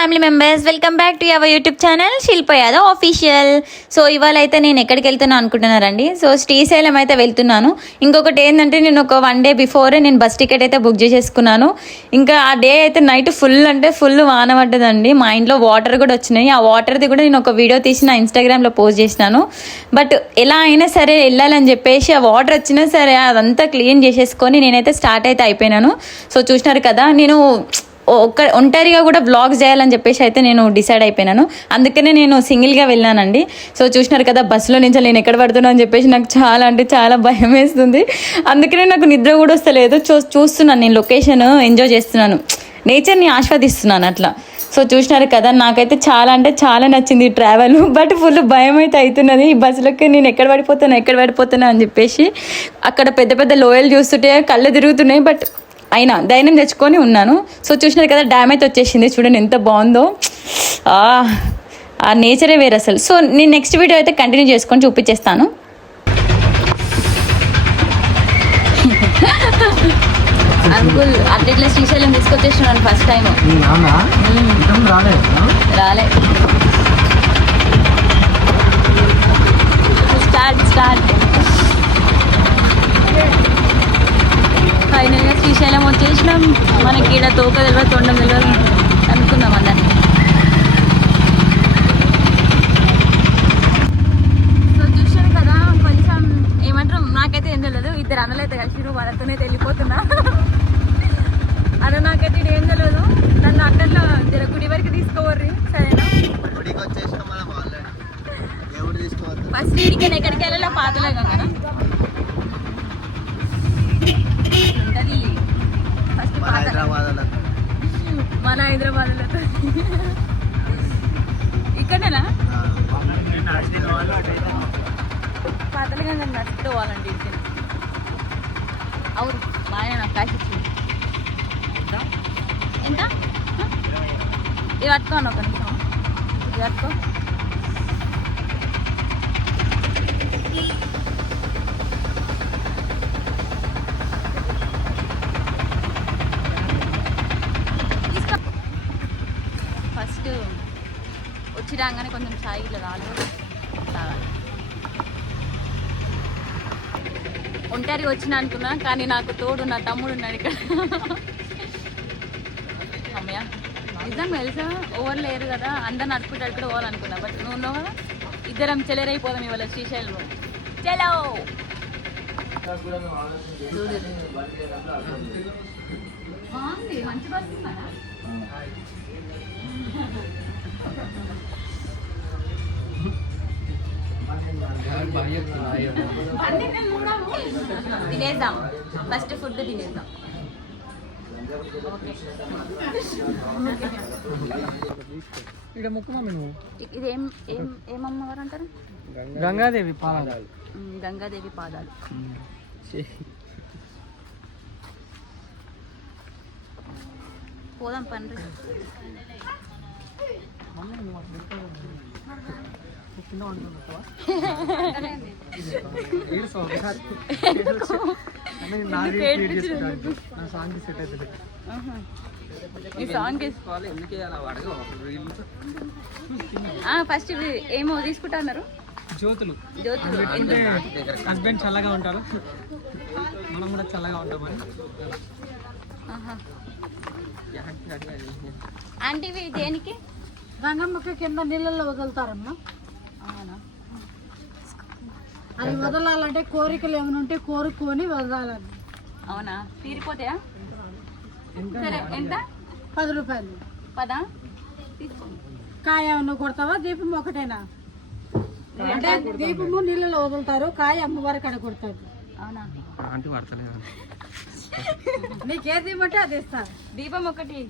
Family members, welcome back to our YouTube channel Shilpa Yadav official. So ఇవాళ అయితే నేను ఎక్కడికి వెళ్తున్నా అనుకుంటున్నారండి. సో శ్రీశైలం అయితే వెళ్తున్నాను. ఇంకొకటి ఏంటంటే నేను ఒక 1 day బిఫోరే నేను బస్ టికెట్ అయితే బుక్ చేసేసుకున్నాను. ఇంకా ఆ డే అయితే నైట్ ఫుల్ అంటే ఫుల్ వాన పడ్డదండి. మా ఇంట్లో వాటర్ కూడా వచ్చినాయి. ఆ వాటర్ది కూడా నేను ఒక వీడియో తీసి నా ఇన్స్టాగ్రామ్లో పోస్ట్ చేసినాను. బట్ ఎలా అయినా సరే వెళ్ళాలని చెప్పేసి ఆ వాటర్ వచ్చినా సరే అదంతా క్లీన్ చేసేసుకొని నేనైతే స్టార్ట్ అయితే అయిపోయినాను. సో చూసినారు కదా, నేను ఒంటరిగా కూడా బ్లాగ్స్ చేయాలని చెప్పేసి అయితే నేను డిసైడ్ అయిపోయినాను. అందుకనే నేను సింగిల్గా వెళ్ళానండి. సో చూసినారు కదా, బస్సులో నుంచి నేను ఎక్కడ పడుతున్నా అని చెప్పేసి నాకు చాలా అంటే చాలా భయం వేస్తుంది. అందుకనే నాకు నిద్ర కూడా వస్తలేదు. చూస్తున్నాను, నేను లొకేషన్ ఎంజాయ్ చేస్తున్నాను, నేచర్ని ఆస్వాదిస్తున్నాను అట్లా. సో చూసినారు కదా, నాకైతే చాలా అంటే చాలా నచ్చింది ఈ ట్రావెల్. బట్ ఫుల్ భయం అయితే అవుతున్నది ఈ బస్సులోకి. నేను ఎక్కడ పడిపోతాను అని చెప్పేసి అక్కడ పెద్ద పెద్ద లోయలు చూస్తుంటే కళ్ళు తిరుగుతున్నాయి. బట్ అయినా ధైర్యం తెచ్చుకొని ఉన్నాను. సో చూసినారు కదా, డ్యామ్ అయితే వచ్చేసింది. చూడండి ఎంత బాగుందో, ఆ నేచరే వేరు అసలు. సో నేను నెక్స్ట్ వీడియో అయితే కంటిన్యూ చేసుకొని చూపించేస్తాను. అంకుల్ అట్లా శ్రీశైలం తీసుకొచ్చేస్తున్నాను ఫస్ట్ టైం. రాలే స్టార్ట్ ఫైనల్గా శ్రీశైలం వచ్చేసినాం. మనకి ఈడ తోక తెలియదు, తొండం తెలియదు అనుకుందాం అందరినీ. సో చూసాను కదా, కొంచెం ఏమంటారు నాకైతే ఏం తెలియదు. 2 అన్నలు అయితే కలిసి వాళ్ళతోనే వెళ్ళిపోతున్నా. అన్న నాకైతే ఇది ఏం తెలియదు. నన్ను అక్కడలో గుడి వరకు తీసుకోవర్రి, సరేనా? ఫస్ట్ ఇడికి ఎక్కడికి వెళ్ళాలి, పాతలేగా కదా మన హైదరాబాద్లో. ఇక్కడనేనా పాతలుగా నేను నడుచుకోవాలండి. ఇక్కడ అవును బాగా నాకు కాసి ఇచ్చింది. ఎంత ఇది పట్టుకోను, ఒక నిమిషం ఇది పట్టుకో. ఫస్ట్ వచ్చి రాగానే కొంచెం ఛాయ్ ఇట్లా తాగాలి. ఒంటరిగా వచ్చిన అనుకున్నా, కానీ నాకు తోడు నా తమ్ముడు ఉన్నాడు ఇక్కడ. అమ్మయ్య నిజంగా తెలుసా, ఓవర్ లేరు కదా, అందరు నడుపుకుంటాడు కూడా పోవాలనుకున్నా. బట్ నువ్వు ఉన్నావు కదా, ఇద్దరం చెలరైపోదాం ఇవాళ శ్రీశైలంలో. చలో మంచి బస్ తినేద్దాం. ఫస్ట్ ఫుడ్ తినేద్దాం. ఇది ఏమమ్మవారు అంటారు? గంగాదేవి పాదాలు. గంగాదేవి పాదాలు. పోదాం పండ్రి. ఫస్ట్ ఏమో తీసుకుంటా అన్నారు. జ్యోతులు. హస్బెండ్ చల్లగా ఉంటారు, మనం కూడా చల్లగా ఉంటామని. ఆంటీ దేనికి? గంగమ్మకి కింద నీళ్ళల్లో వదులుతారమ్మా. అవునా? అది వదలాలంటే కోరికలు ఏమైనా ఉంటే కోరుకొని వదలాలి. అవునా? తీరిపోతాయా? సరే ఎంత? 10 రూపాయలు. 10 కాయ ఏమన్నా కొడతావా? దీపం ఒకటేనా? అంటే దీపము నీళ్ళలో వదులుతారు, కాయ అమ్మవారి కాడ కొడతారు. అవునా? నీకే దీపంటే అది ఇస్తారు. దీపం ఒకటి.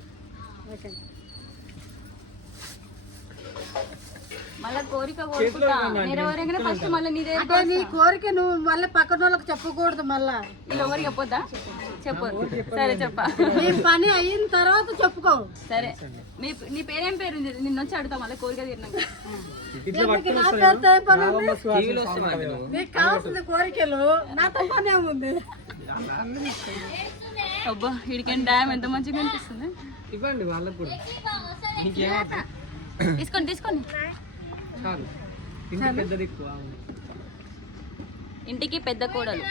మళ్ళీ కోరిక కోరుకుంటా నెరవేరంగానే ఫస్ట్ మళ్ళీ నీదే. అంటే నీ కోరిక నువ్వు మళ్ళీ పక్కన వాళ్ళకి చెప్పకూడదు. మళ్ళా ఇలా ఎవరికి చెప్పొద్దా? చెప్పు. సరే చెప్పా. నీ పని అయిన తర్వాత చెప్పుకో. సరే, నీ పేరేం పేరు? నిన్న వచ్చి అడుగుతా మళ్ళీ కోరిక తీరినాక. నా పేరుతో ఏం పని ఉంది? నీకు కావాల్సిన కోరికలు నాతో పనే ఉంది. అబ్బా ఇడికైనా డ్యామ్ ఎంత మంచిగా అనిపిస్తుంది. ఇవ్వండి వాళ్ళకి కూడా. నీకేమవుతుంది? తీసుకోండి చాలు. ఇంటి పెద్దది ఎక్కువ. ఇంటికి పెద్ద కోడలు.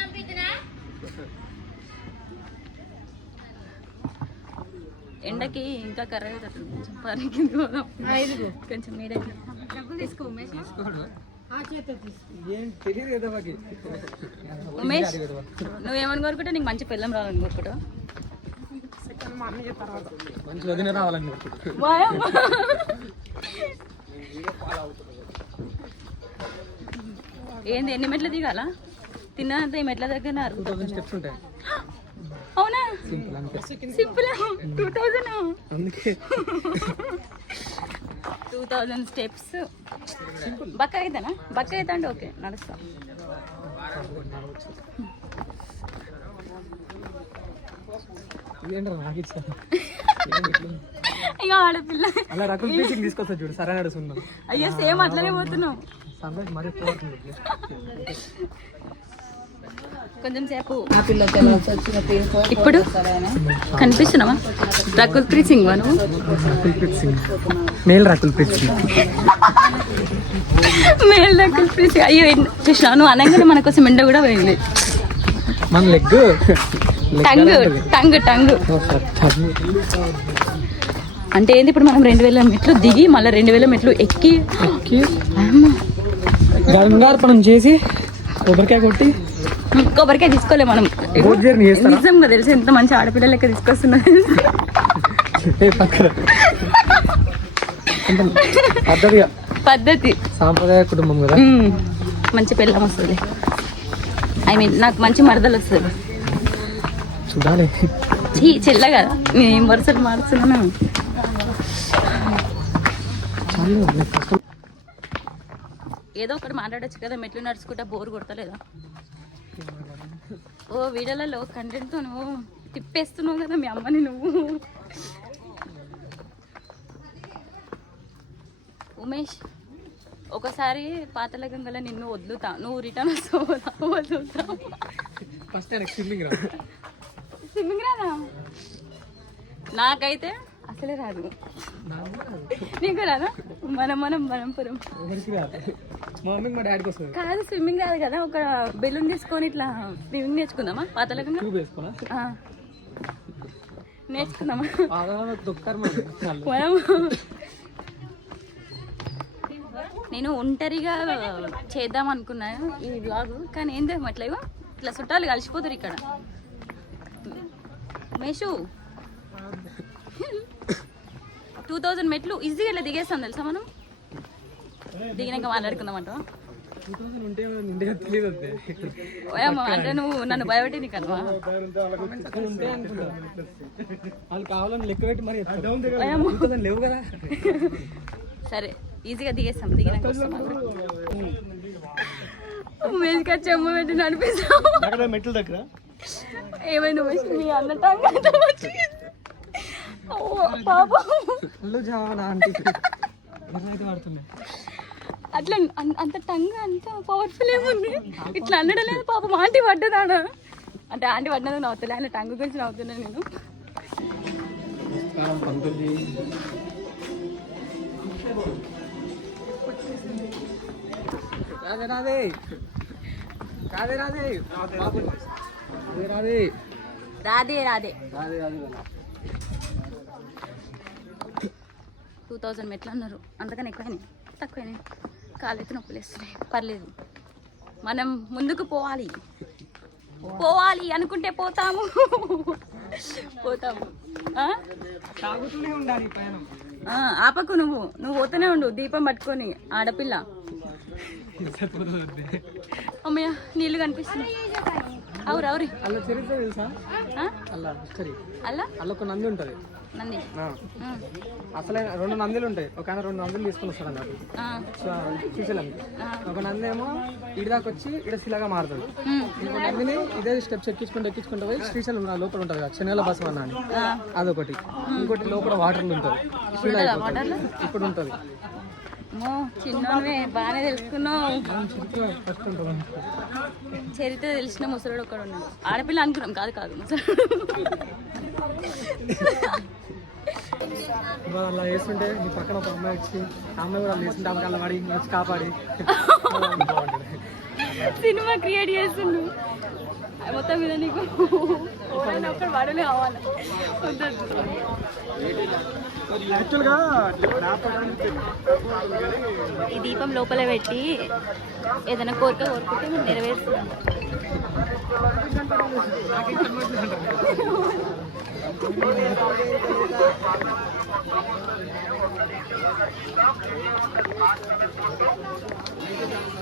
ఎండకి ఇంకా కర్ర అవుతుంది. కొంచెం పనికి పోదాం. కొంచెం మీడైతే తీసుకో ఉమేష్. ఏం తెలియదు కదా మాకు. ఉమేష్ నువ్వేమని కోరుకుంటా? నీకు మంచి పిల్లం రావాలని కోరుకుంటా? మంచి వదిన రావాలని. ఏంది ఎన్ని మెట్లు దిగాల? తిన్నంత ఈ మెట్ల దగ్గర 2000 స్టెప్స్ ఉంటాయి. అవునా? సింపుల్ అంతే. సింపుల్ 2000 అందుకే 2000 స్టెప్స్. బక్క అయితేనా? బక్క అయితే అంటే ఓకే నడుస్తా. ఇదేంటారా నాకు ఇచ్చారు. ఇక ఆడపిల్ల అలా రకుల్ పీచింగ్ తీసుకొస్తా చూడు. సరే నడుస్తున్నాం. అయ్యో సేమ్ అట్లనే పోతున్నాం. సన్రైజ్ మరీ పోతుంది. కొంచెం సేపు ఇప్పుడు కనిపిస్తున్నావా? రకుల్ ప్రీత్ సింగ్ వాను. రకుల్ ప్రీత్ సింగ్ మేల్ రకుల్ ప్రీత్ సింగ్. మేల్ రకుల్ ప్రీత్ సింగ్. అయ్యో చూసినా నువ్వు అనగానే మన కోసం ఎండ కూడా పోయింది. మన లెగ్ టంగ్ టంగ్ టంగ్ అంటే ఏంది? ఇప్పుడు మనం 2000 మెట్లు దిగి మళ్ళీ 2000 మెట్లు ఎక్కి గంగార్పణం చేసి కొబ్బరికాయ కొట్టి కొబ్బరికాయ తీసుకోలే మనం. బోట్ జర్నీ చేస్తారా? నిజంగా తెలిసి ఎంత మంచి ఆడపిల్ల లెక్క తీసుకొస్తున్నారు. పద్ధతి సాంప్రదాయ కుటుంబం కదా. మంచి పెళ్ళం వస్తుంది. ఐ మీన్ నాకు మంచి మరదలు వస్తుంది. చూడాలి. చెల్ల కదా నేను వరుసలు మారుతున్నాను. ఏదో ఒకటి మాట్లాడచ్చు కదా. మెట్లు నడుచుకుంటా బోర్ కొడతలేదా? ఓ వీడియోలలో కంటెంట్తో నువ్వు తిప్పేస్తున్నావు కదా మీ అమ్మని నువ్వు. ఉమేష్ ఒకసారి పాతల గంగలో నిన్ను వదులుతా, నువ్వు రిటర్న్ వదులుతావు. ఫస్ట్ స్విమ్మింగ్ రాదు. స్విమ్మింగ్ రాదా? నాకైతే అసలే రాదు. నీకు రాదా? మనంపురం మా మమ్మీకి మా డాడీకి వస్తుంది. కాదు స్విమ్మింగ్ రాదు కదా. ఒక బెలూన్ తీసుకొని ఇట్లా స్విమ్మింగ్ నేర్చుకుందామా? పాతల గంగ నేర్చుకుందామా? నేను ఒంటరిగా చేద్దాం అనుకున్నాను ఈ వ్లాగ్, కానీ ఏం చేయమట్లేవు. ఇట్లా చుట్టాలు కలిసిపోతారు ఇక్కడ. మేషు 2000 మెట్లు ఈజీగా ఇట్లా దిగేస్తాం తెలుసా మనం. దిగినాక మాట్లాడుకుందామంట. అంటే నువ్వు నన్ను భయపెట్టి నీకు అనవా? వాళ్ళు కావాలని లెక్క పెట్టి మరి లేవు కదా. సరే ఈజీగా దిగేస్తాం. దిగినాక మేజుగా చెమ్మ పెట్టి నడిపిస్తాం మెట్ల దగ్గర. ఏమైనా మీ అన్న అట్లా అంత టంగ్ అంత పవర్ఫుల్ ఏముంది. ఇట్లా అనడం లేదు పాపం. ఆంటీ పడ్డదాడ అంటే ఆంటీ పడ్డది నవ్వుతుంది. ఆయన టంగ్ గురించి నవ్వుతున్నాను నేను. రాధే 2000 మెట్లు అన్నారు. అంతకని ఎక్కువైనాయి తక్కువైనాయి. కాళ్ళు ఎత్తి నొప్పులు వేస్తున్నాయి. పర్లేదు, మనం ముందుకు పోవాలి అనుకుంటే పోతాము. ఆపకు నువ్వు పోతూనే ఉండు. దీపం పట్టుకొని ఆడపిల్ల. అమ్మయ్య నీళ్ళు కనిపిస్తున్నాయి. అవురు అలా చరిత్ర తెలుసా? అలా ఒక నంది ఉంటుంది. నంది అసలే 2 నందులు ఉంటాయి. ఒక ఆయన 2 నందులు తీసుకొని వస్తాడు అన్నట్టు శ్రీశైలంకి. ఒక నంది ఏమో ఇడి దాకా వచ్చి ఇడ శిలగా మారుతుంది. ఇంకో నందిని ఇదే స్టెప్స్ ఎక్కించుకుంటూ పోయి శ్రీశైలం లోపల ఉంటుంది కదా, చెన్నైలో బసవన్న అని, అదొకటి. ఇంకోటి లోపల వాటర్లు ఉంటుంది. ఇప్పుడు ఉంటుంది. అమ్మో చిన్నోన్వే బాగానే తెలుసుకున్నావు. ఫస్ట్ ఉంటుంది. చరిత్ర తెలిసిన ముసలుడు ఒక్కడు ఉన్నాడు. ఆడపిల్ల అనుకున్నాం, కాదు కాదు ముసలుడు. ఇవాళ అలా వేస్తుంటే నీ పక్కన ఒక అమ్మాయి వచ్చి ఆ అమ్మాయి కూడా వేస్తుంటే ఆమె అలా పడి వచ్చి కాపాడి సినిమా క్రియేట్ చేస్తుండు. మొత్తం మీద నీకు ఒక్కడు వాడలే కావాలి. యాక్చువల్గా ఈ దీపం లోపల పెట్టి ఏదైనా కోరిక కోరుకుంటే మేము నెరవేరుస్తున్నాం.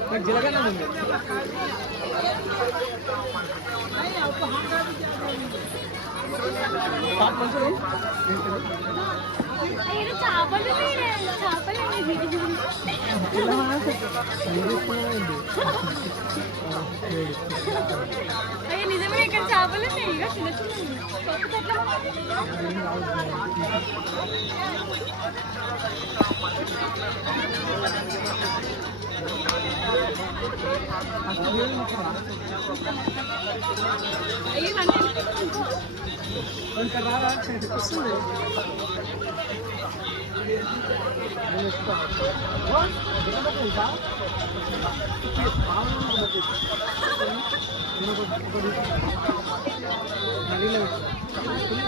నాకు జిలకన్నా ఉంది. నిజమే ఇక్కడ చేపలు చిన్న వస్తుంది.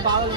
బాగా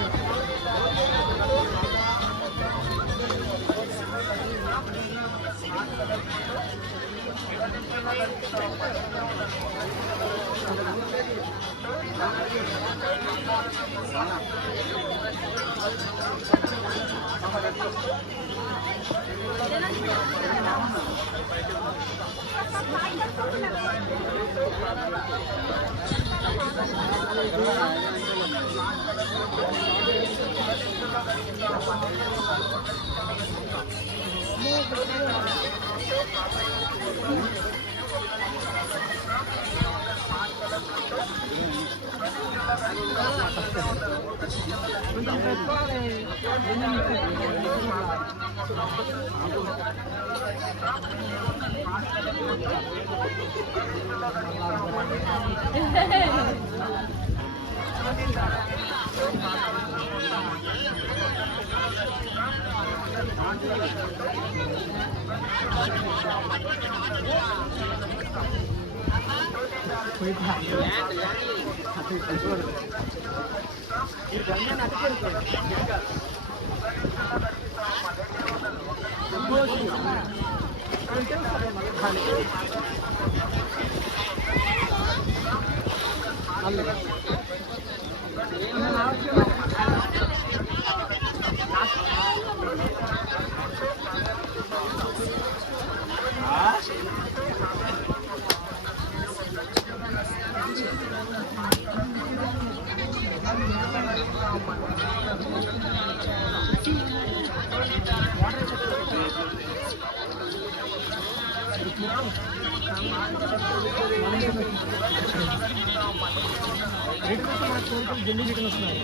జల్దీ రిటర్న్ వస్తున్నారు.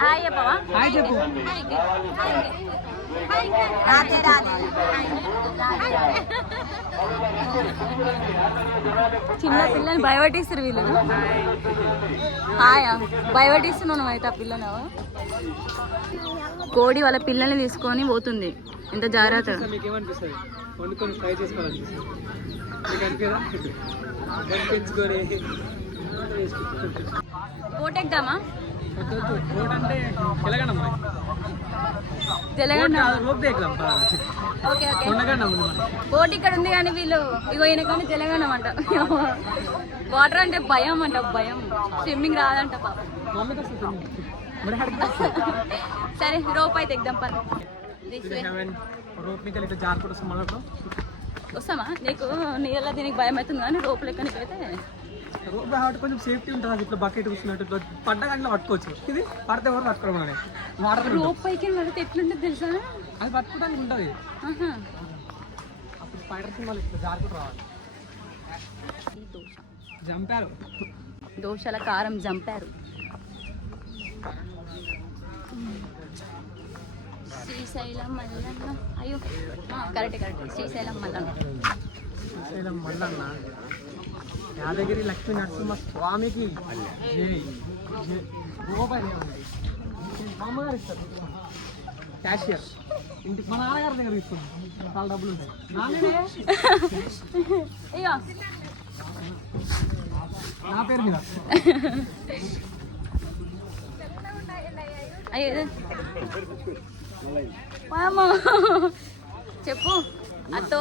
హాయ్ చెప్పవా? హాయ్ చెప్పు. చిన్న పిల్లని భయపట్టిస్తారు వీళ్ళు. హాయా భయపట్టిస్తున్నావు అయితే ఆ పిల్లను. కోడి వాళ్ళ పిల్లల్ని తీసుకొని పోతుంది. ఎంత జాగ్రత్త. మీకు ఏమనిపిస్తుంది? వండుకొని ఫ్రై చేసుకోవాలనిపిస్తుంది. మీకు అనిపిదా? పెంచుకొని కోట్ ఎక్కుదామా? కోట్ అంటే తెలంగాణ తెలంగాణ రోప్ ఎక్కుదాం. ఓకే ఓకే కొండగండ కోట్ ఇక్కడ ఉంది కానీ వీళ్ళు ఇగో ఈయన కానీ తెలంగాణ అంట. వాటర్ అంటే భయం అంట, భయం. స్విమ్మింగ్ రాదంట పాప. మమ్మీకి వస్తుంది. సరే రోప్ అయితే ఎగ్దాం పని. రోప్ మీకు ఇట్లా జారుకుంటూ వస్తాం. మనకు వస్తామా? నీకు నీళ్ళ దీనికి భయం అవుతుంది కానీ రోప్ లెక్కనికైతే రోప్ కాబట్టి కొంచెం సేఫ్టీ ఉంటుంది. అది ఇట్లా బకెట్ కూర్చున్నట్టు ఇట్లా పడ్డ దాంట్లో పట్టుకోవచ్చు. ఇది పడితే ఎవరు పట్టుకోవాలి. వాటర్ రోప్ పైకి పడితే ఎట్లుంటుంది తెలుసా? అది పట్టుకోవడానికి ఉంటుంది. ఆహా. అప్పుడు స్పైడర్ సినిమాలు ఇట్లా జారుకుంటూ రావాలి. జంపారు దోశల కారం జంపారు. శ్రీశైలం మల్లన్న. అయ్యో కరెక్ట్ శ్రీశైలం మల్లన్న. శ్రీశైలం మల్లన్న యాదగిరి లక్ష్మీ నరసింహ స్వామికి రూపాయి మా అమ్మగారు ఇస్తారు. క్యాషియర్ ఇంటికి మా నాన్నగారి దగ్గర తీసుకుంటాం. చాలా డబ్బులు ఉంటాయి. అయ్యో నా పేరు మీద. అయ్యో చెప్పు అత్త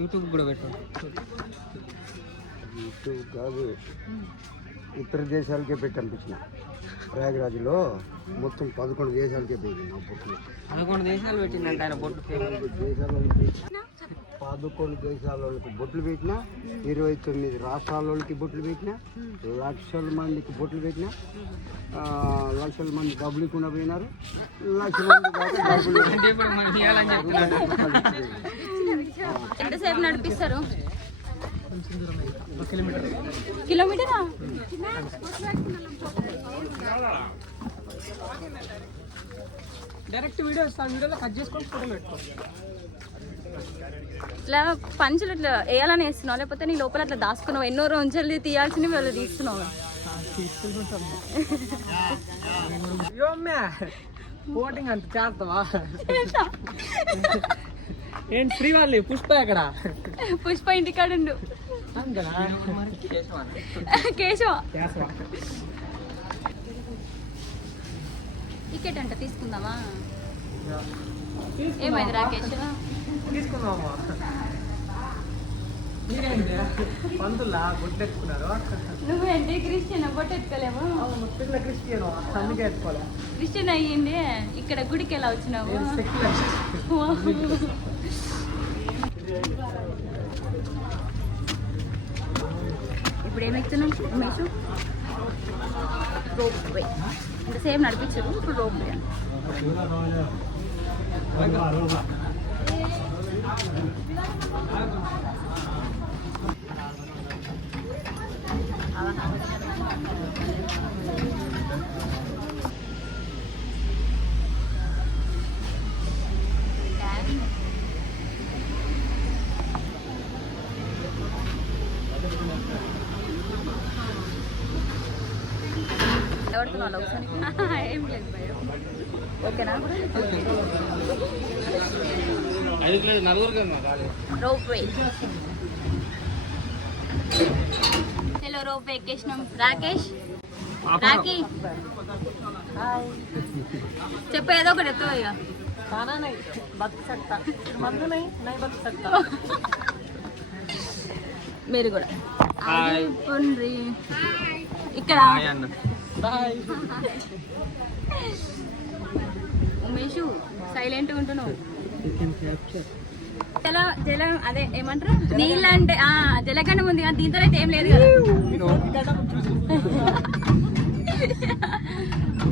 యూట్యూబ్ కూడా పెట్టు. యూట్యూబ్ కాదు, ఇతర దేశాలకే పెట్టి అనిపించిన. ప్రయాగరాజ్లో మొత్తం 11 దేశాలకే పెట్టిన బొట్లు. 11 దేశాలు పెట్టిందంట ఆయన బొట్టు. 11 దేశాల వాళ్ళకి బొట్లు పెట్టిన, 29 రాష్ట్రాల వాళ్ళకి బొట్లు పెట్టిన, లక్షల మందికి బొట్లు పెట్టిన. లక్షల మంది డబ్బులు కూడా పోయినారు. లక్షల మంది ఎంతసేపు నడిపిస్తారు? కిలోమీటరా? కిలోమీటరా? డైరెక్ట్ వీడియో ఇస్తాను. వీడియోలో కట్ చేసుకొని ఫోటో పెట్టుకో. ఇట్లా పంచులు ఇట్లా వేయాలని వేస్తున్నావు, లేకపోతే నీ లోపల అట్లా దాచుకున్నావు? ఎన్నో రోజులు తీయాల్సినవి వాళ్ళు తీస్తున్నావు. పోటింగ్ అంత చేస్తావా? ఏంటి శ్రీవాళ్ళు పుష్ప ఎక్కడ? పుష్ప ఇంటికాడుండు. కేశవ టికెట్ అంట తీసుకుందామా? ఏమైంది రాకేష్? తీసుకుందామా? మీరేంటి పంతులా బొట్టెట్టుకున్నారు? నువ్వేంటి క్రిస్టియన్? బొట్టెట్టుకోలేము. పిల్ల క్రిస్టియన్ అందుకే ఎత్తుకోలే. క్రిస్టియన్ అయ్యింది. ఇక్కడ గుడికి ఎలా వచ్చినావు? ఇప్పుడు ఏమెక్కుతున్నాం ఉమేషు? Rope way. ఇంతసేపు నడిపించరు, ఇప్పుడు రోప్ వే. ఎవడుతున్నావు ఒకసారి? ఏం లేదు భయం. ఓకేనా? Rope way. Hello rope way ఎక్కేసినాం. రాకేష్ రాకీ చెప్పు, ఏదో ఒకటి ఎత్తు ఇక. మీరు కూడా పొండ్రి ఇక్కడ. ఉమేషు సైలెంట్గా ఉంటున్నావు. జలం అదే ఏమంటారు, నీళ్ళు అంటే జలగండం ఉంది కానీ దీంతో అయితే ఏం లేదు కదా.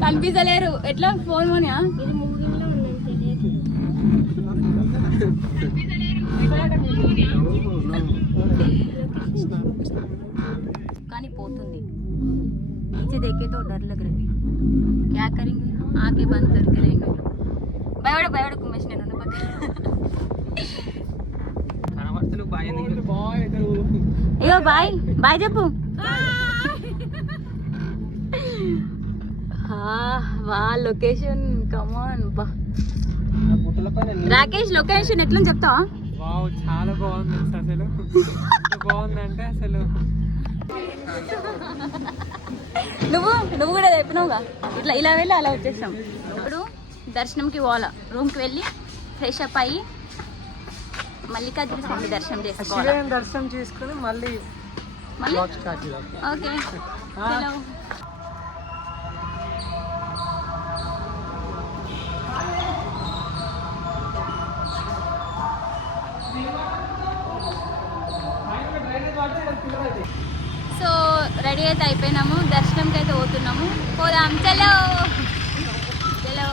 కనిపించలేరు. ఎట్లా ఫోన్ పోనా? కానీ పోతుంది. नीचे देखे तो डर लग रहा है. क्या करेंगे? आके बंद कर करेंगे. భయపడ కుమేష్ నేను అయ్యో బాయ్ బాయ్ చెప్పు. వా లొకేషన్ కమాన్. బా రాకేష్ లొకేషన్ ఎట్లా చెప్తావా? చాలా బాగుంది అసలు. బాగుందంటే అసలు నువ్వు కూడా చెప్పినావుగా. ఇట్లా ఇలా వెళ్ళి అలా వచ్చేసాం. ఇప్పుడు దర్శనంకి పోవాలా. రూమ్కి వెళ్ళి ఫ్రెష్ అప్ అయ్యి మల్లికార్జున స్వామి దర్శనం చేసుకోవాలి. శివయ్యని దర్శనం చేసుకుని మళ్ళీ మళ్ళీ బ్లాగ్ స్టార్ట్ చేద్దాం. Okay hello. సో రెడీ అయితే అయిపోయినాము, దర్శనంకి అయితే పోతున్నాము. పోదాం చలో చలో.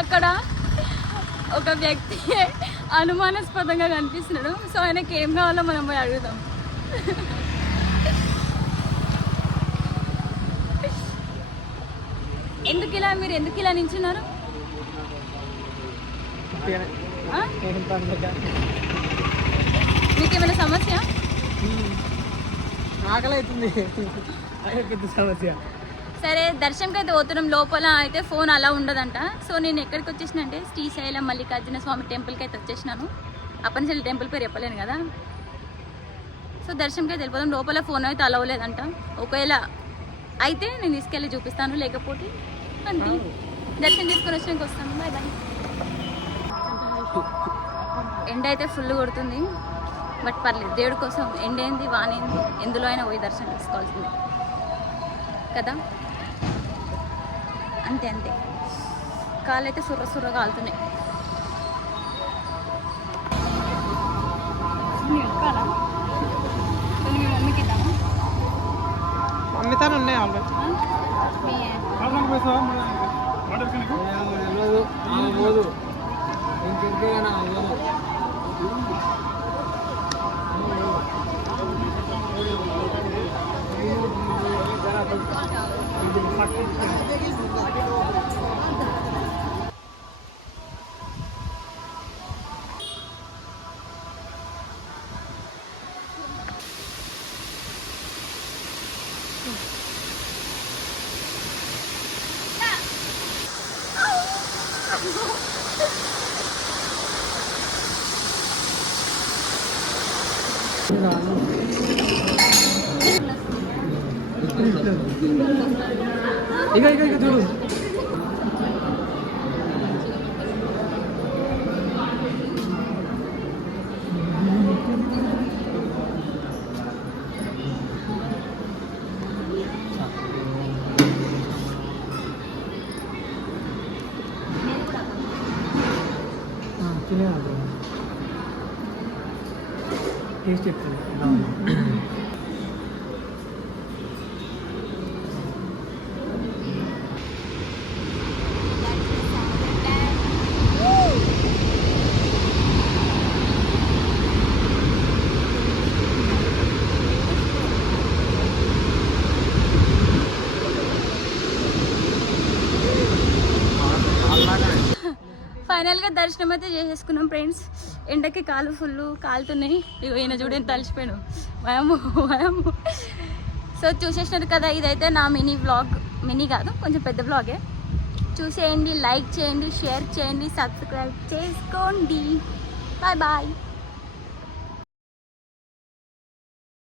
అక్కడ ఒక వ్యక్తి అనుమానాస్పదంగా కనిపిస్తున్నాడు. సో ఆయనకి ఏం కావాలో మనం పోయి అడుగుదాం. మీరు ఎందుకు ఇలా నించున్నారు? ఆ? మీకేమైనా సమస్య? ఆకలి అవుతుంది, పెద్ద సమస్య. సరే దర్శనంకి అయితే పోతున్నాం. లోపల అయితే ఫోన్ అలా ఉండదంట. సో నేను ఎక్కడికి వచ్చేసిన అంటే శ్రీశైలం మల్లికార్జున స్వామి టెంపుల్కి అయితే వచ్చేసినాను. అప్పనిసరి టెంపుల్ పేరు చెప్పలేను కదా. సో దర్శనంకి అయితే వెళ్ళిపోదాం. లోపల ఫోన్ అయితే అలవ్ లేదంట. ఒకవేళ అయితే నేను తీసుకెళ్ళి చూపిస్తాను, లేకపోతే అంతే. దర్శనం తీసుకొని వచ్చినాక వస్తాను. Bye bye. ఎండ అయితే ఫుల్ కొడుతుంది, బట్ పర్లేదు. దేవుడి కోసం ఎండేంది వానేంది ఎందులో అయినా పోయి దర్శనం తీసుకోవాల్సిందే కదా. అంతే అంతే. కాళ్ళు అయితే సుర్ర సుర్ర కాలుతున్నాయి. అమ్మితాను ఉన్నాయి ఆల్రెడీ. ఇక ఇక ఇక చూడు. తినేది టేస్ట్ చెప్తుంది. ఫైనల్గా దర్శనం అయితే చేసేసుకున్నాం ఫ్రెండ్స్. ఎండకి కాలు ఫుల్ కాలుతున్నాయి. ఇగో ఈయన చూడని తలిచిపోయాను. వాయము. సో చూసేసినారు కదా, ఇదైతే నా మినీ వ్లాగ్. మినీ కాదు, కొంచెం పెద్ద వ్లాగే. చూసేయండి, లైక్ చేయండి, షేర్ చేయండి, సబ్స్క్రైబ్ చేసుకోండి. Bye bye.